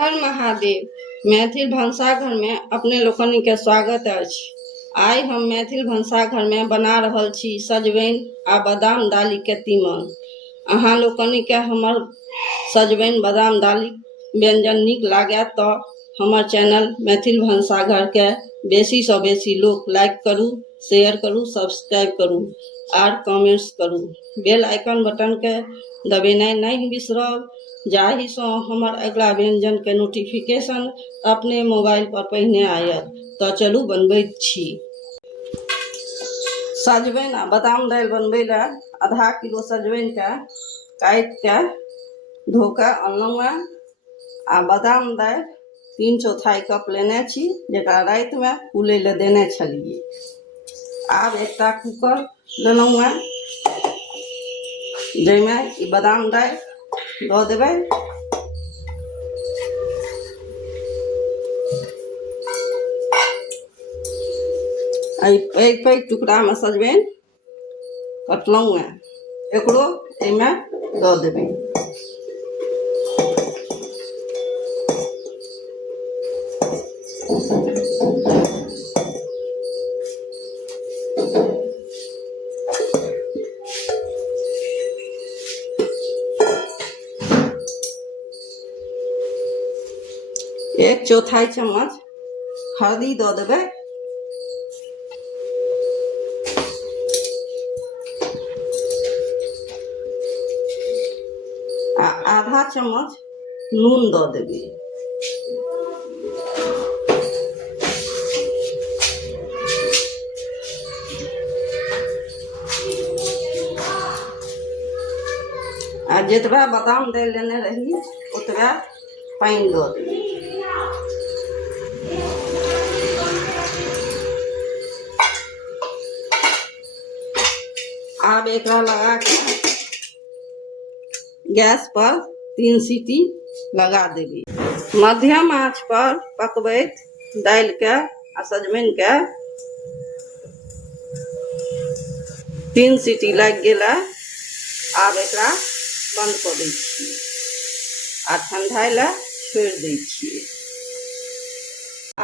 हर महादेव। मैथिल भनसाघर में अपने लोकनि के स्वागत अछि। आइ हम मैथिल भनसाघर में बना रहल छी सजमनि आ बादाम दालि के तीमन। अहाँ लोकनि के हमर सजमनि बादाम दालि व्यंजन नीक लागत तो हमर चैनल मैथिल भनसाघर के बेसी सँ बेसी लोक लाइक करू, शेयर करू, सब्सक्राइब करू आर कमेंट्स करू। बेल आइकन बटन के दबेनाइ नहीं बिसरब, जाहि सँ हमर अगला व्यंजन के नोटिफिकेशन अपने मोबाइल पर पहिने आयत। तो चलू बनबैत छी। सजमनि आ बादाम दालि बनबै ला आधा किलो सजमनि के काटि के धो के अनलहुँ हैं आ बादाम दालि 3/4 कप लेने छी, जेकरा राति में फूलै ले देने छलिए। आब एकटा कुकर लेलहुँ हैं, जाहिमे ई बादाम दालि दऽ देबै। पैघ पैघ टुकड़ा में सजमनि कटलहुँ हैं, एकरो एहिमे दऽ देबै। एक चौथाई चम्मच हल्दी दऽ देबै। आ आधा चम्मच नून दऽ देबै। आ जितबा बादाम दालि लेने रही उतबा पानि दऽ देबै। अब एकरा लगा के गैस पर 3 सीटी लगा देवी। मध्यम आंच पर पकबैत दालि के आ सजमनि के 3 सीटी लग गेला। आब एकरा बंद कर दै छियै आ ठंडाई ला छोड़ि दै छियै।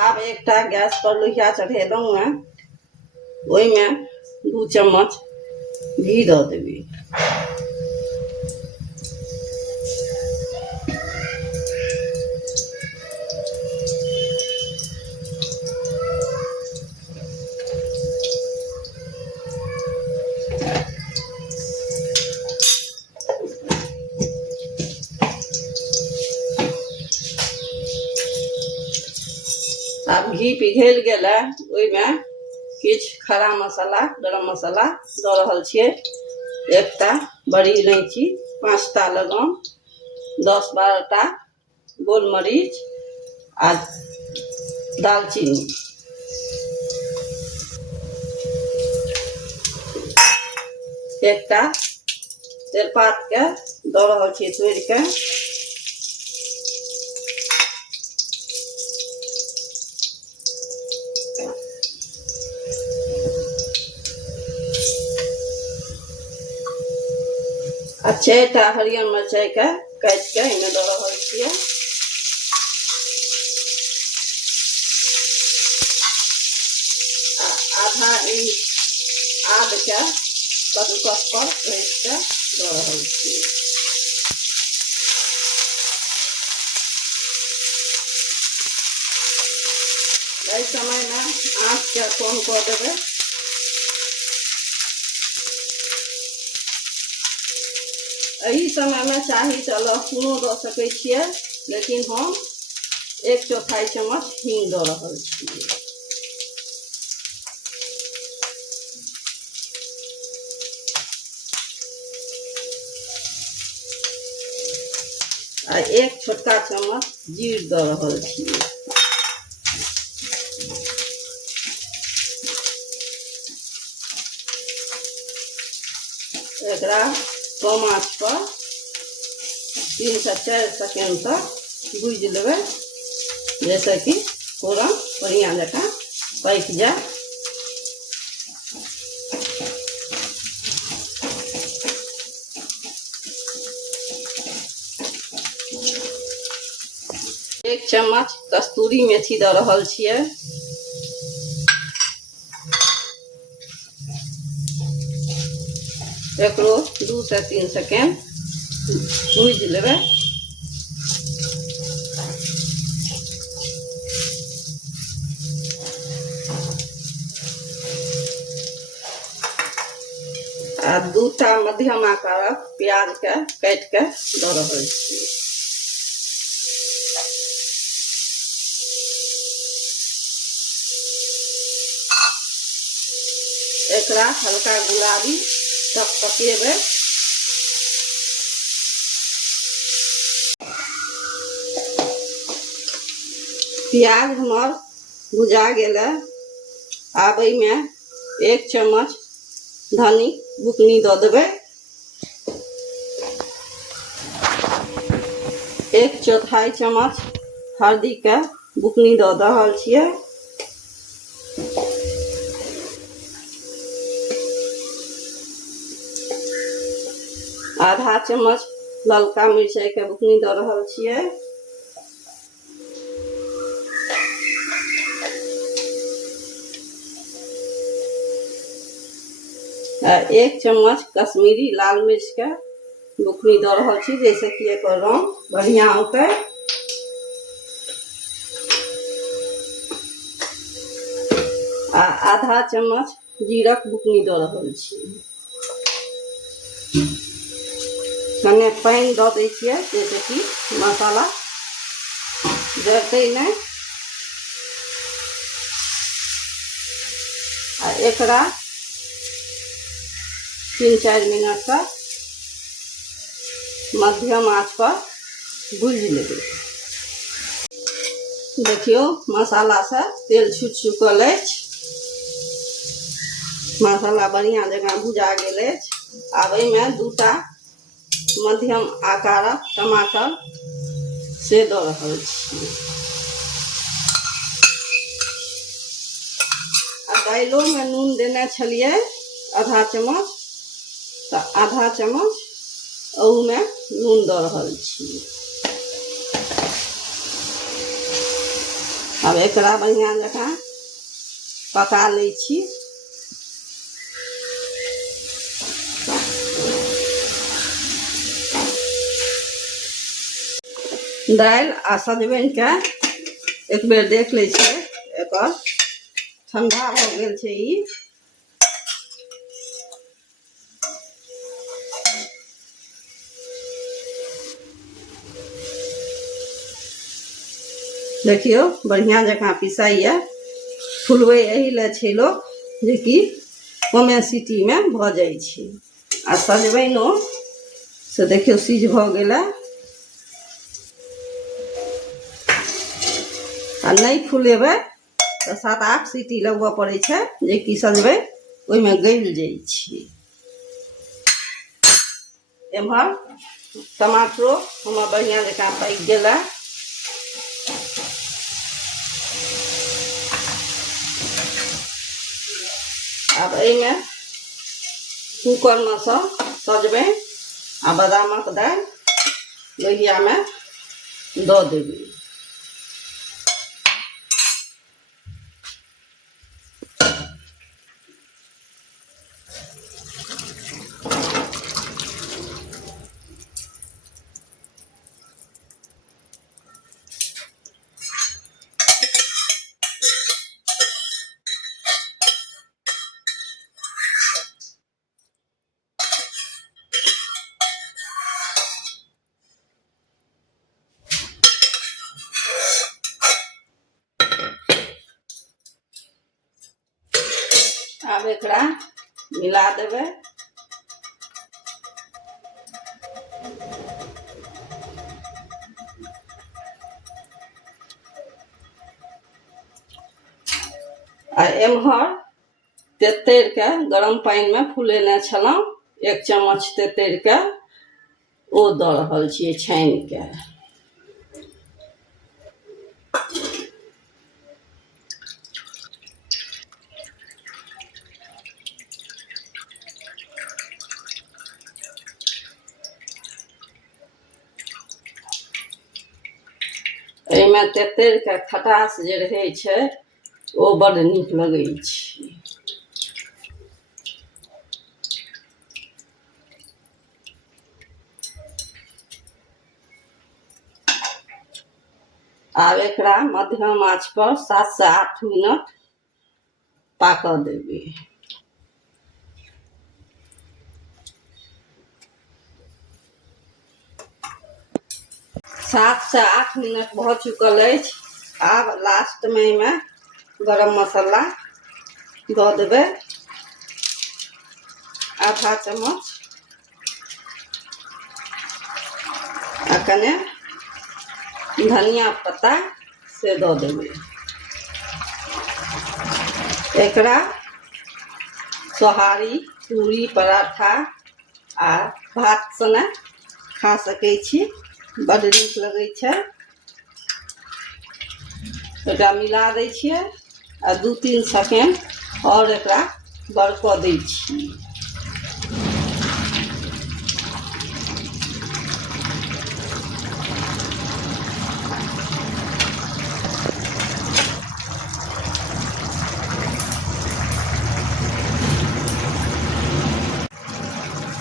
आब एकटा गैस पर लोहिया चढ़ेलहुँ हैं, ओहिमे 2 चम्मच घी दऽ देबै। आब घी पिघल गेला, ओहिमे किछु खड़ा मसाला, गरम मसाला दऽ रहल छियै। एकटा बड़ी इलायची, 5टा लवंग, 10-12टा गोल मरीच आ दालचीनी। एकटा तेजपात के दऽ रहल छियै तोड़ि के। आ 4टा हरियर मिरचाई के काटि के इमे दऽ रहल छियै। आधा इंच आद के कद्दूकस पर घसि के दऽ रहल छियै। एहि समय में आँच के कम कऽ देबै। एही समय में चाही तो लहसुनो दऽ सकै छियै, लेकिन हम 1/4 चम्मच हींग दऽ रहल छियै। आ 1 छोटका चम्मच जीर दऽ रहल छियै। एकरा कम आंच पर 3 से 4 सेकेंड तक भूज लेबै, जैसे कि फोरन बढ़िया जकाँ पक जाए। 1 चम्मच कस्तूरी मेथी दऽ रहल छियै। एकरो 2 से 3 सेकेंड भूज लेबै। आ 2टा मध्यम आकारक प्याज के काट के दऽ रहल छियै। एकरा हल्का गुलाबी तक पकेबै। प्याज हमर भुजा गेलै। आब एहिमे 1 चम्मच धनी बुकनी दऽ देबै। 1/4 चम्मच हल्दी के बुकनी दऽ रहल छियै। आधा चम्मच ललका मिरचाई के बुकनी दऽ रहल छियै। आ 1 चम्मच कश्मीरी लाल मिर्च के बुकनी दऽ रहल छी, जैसे कि एकर रंग बढ़िया होतै। आ आधा चम्मच जीरक बुकनी दऽ रहल छी। कने पानि दऽ दै छियै, जैसे कि मसाला जरतै नहीं। आ एकरा 3-4 मिनट तक मध्यम आंच पर भूज लेबै। देखियो मसाला से तेल छूट चुकल अछि। मसाला बढ़िया जगह भुजा गेल अछि। आब एहिमे 2टा मध्यम आकारक टमाटर से दऽ रहल छी। आ दाइलो में नून देने छलिए आधा चम्मच, तो आधा चम्मच अहू में नून दऽ रहल छी। अब एकरा बढ़िया जगह पका लै छी। दाल आ सजमनि के एक बेर देख लै छियै। एकर ठंडा भऽ गेल छै ई। देखियो बढ़िया जगह पिसाइए। फुलबै एहि ले छै लोग जे कि कमे सीटी में भऽ जाइ छै। आ सजमनिओ से देखियो सीझ भऽ गेलै। आ नहीं फुलेबै तो 7-8 सीटी लगबऽ पड़ै छै, जे कि सजमनि ओहिमे गल जाइ छै। एम्हर टमाटरो हमर बढ़िया जगह पक गेलै। अब एहिमे कुकर में सँ सजमनि आ बादामक दालि लोहिया में दऽ देबै। अब एकरा मिला देबै। आ एम्हर तेतैर के गरम पानी में फुलेने छलहुँ 1 चम्मच तेतैर के ओ दऽ रहल छियै छानि के। एहिमे तेतैरके खटास जे रहै छै ओ बड्ड नीक लगै छै। आब एकरा मध्यम आँच पर 7 से 8 मिनट पाकऽ देबै। 7 से 8 मिनट भऽ चुकल अछि। आब लास्टमे एहिमे गरम मसाला दऽ देबै, आधा चम्मच, आ कने धनिया पत्ता से दऽ देबै। एकरा सोहारी, पूरी, पराठा आ भात सने खा सकै छी, बड्ड नीक लगै छै। एकरा मिला दै छियै आ 2-3 सेकेंड और एकरा बरकऽ दै छी।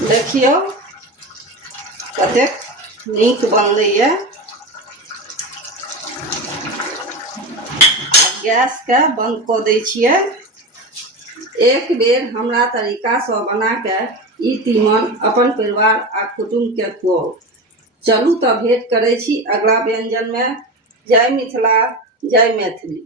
देखियौ कतेक नीक बनलैए। गैसके बंद कऽ दै छियै। एक बेर हमरा तरीकासँ बनाके ई तीमन अपन परिवार आ कुटुम्बके खुआउ। चलू तऽ भेंट करै छी अगला व्यंजनमे। जय मिथिला, जय मैथिली।